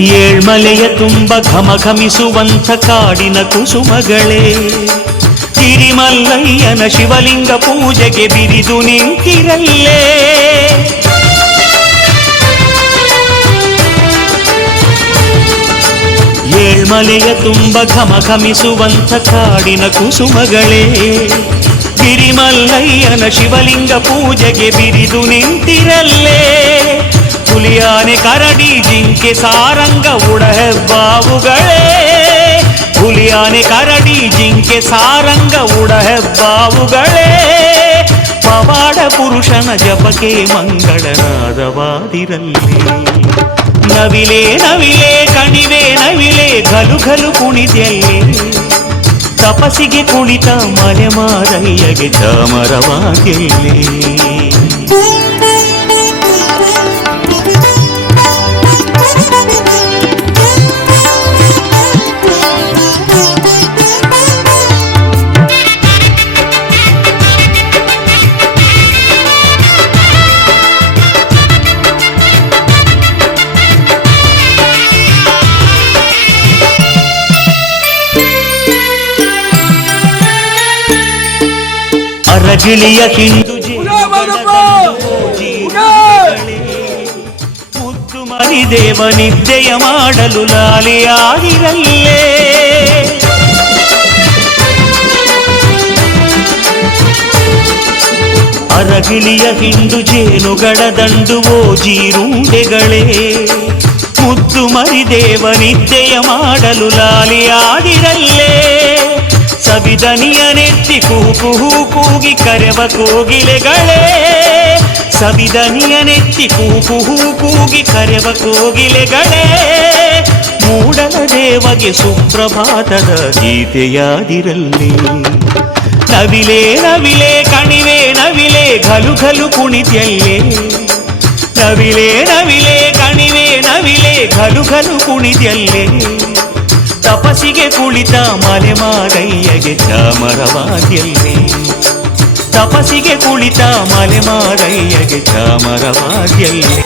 ಏಳ್ಮಲೆಯ ತುಂಬ ಘಮಘಮಿಸುವಂಥ ಕಾಡಿನ ಕುಸುಮಗಳೇ, ಗಿರಿಮಲ್ಲಯ್ಯನ ಶಿವಲಿಂಗ ಪೂಜೆಗೆ ಬಿರಿದು ನಿಂತಿರಲ್ಲೇ. ಏಳ್ಮಲೆಯ ತುಂಬ ಘಮಘಮಿಸುವಂಥ ಕಾಡಿನ ಕುಸುಮಗಳೇ, ಗಿರಿಮಲ್ಲಯ್ಯನ ಶಿವಲಿಂಗ ಪೂಜೆಗೆ ಬಿರಿದು ನಿಂತಿರಲ್ಲೇ. ಹುಲಿಯಾನೆ ಕರಡಿ ಜಿಂಕೆ ಸಾರಂಗ ಉಡಹೆಬ್ಬಾವುಗಳೇ, ಹುಲಿಯಾನೆ ಕರಡಿ ಜಿಂಕೆ ಸಾರಂಗ ಉಡಹೆಬ್ಬಾವುಗಳೇ. ಪವಾಡ ಪುರುಷನ ಜಪಕ್ಕೆ ಮಂಗಳನಾದವಾದಿರಲಿ. ನವಿಲೆ ನವಿಲೆ ಕಣಿವೆ ನವಿಲೆ ಘಲು ಘಲು ಕುಣಿದೆಯಲ್ಲೇ, ತಪಸ್ಸಿಗೆ ಕುಳಿತ ಮಲೆಮಾರಯ್ಯಗೆ ಚಾಮರವಾಗಿಲ್ಲೇ. ಅರಗಿಳಿಯ ಹಿಂಡು ಮುದ್ದು ಮರಿದೇವ ನಿದ್ದೆಯ ಮಾಡಲು ಲಾಲಿಯಾಗಿರಲ್ಲೇ. ಅರಗಿಳಿಯ ಹಿಂಡು ಜೇನುಗಳ ದಂಡು ಓ ಜೀರುಂಡೆಗಳೇ, ಮುದ್ದು ಮರಿದೇವ ನಿದ್ದೆಯ ಮಾಡಲು ಲಾಲಿಯಾಗಿರಲ್ಲೇ. ಸವಿದನಿಯನೆತ್ತಿ ಕೂಕು ಕೂಗಿ ಕರೆವ ಕೋಗಿಲೆಗಳೇ, ಸವಿದನಿಯನೆತ್ತಿ ಕೂಕು ಕೂಗಿ ಕರೆವ ಕೋಗಿಲೆಗಳೇ. ಮೂಡಲ ದೇವಗೆ ಸುಪ್ರಭಾತದ ಗೀತೆಯಾದಿರಲಿ. ನವಿಲೆ ನವಿಲೆ ಕಣಿವೆ ನವಿಲೆ ಘಲು ಘಲು ಕುಣಿದೆಯಲ್ಲೇ, ನವಿಲೆ ನವಿಲೆ ಕಣಿವೆ ನವಿಲೆ ಘಲು ಘಲು ಕುಣಿದೆಯಲ್ಲೇ. ತಪಸ್ಸಿಗೆ ಕುಳಿತ ಮಲೆಮಾರಯ್ಯಗೆ ಚಾಮರವಾಗಿಲ್ಲೇ, ತಪಸ್ಸಿಗೆ ಕುಳಿತ ಮಲೆಮಾರಯ್ಯಗೆ ಚಾಮರವಾಗಿಲ್ಲೇ.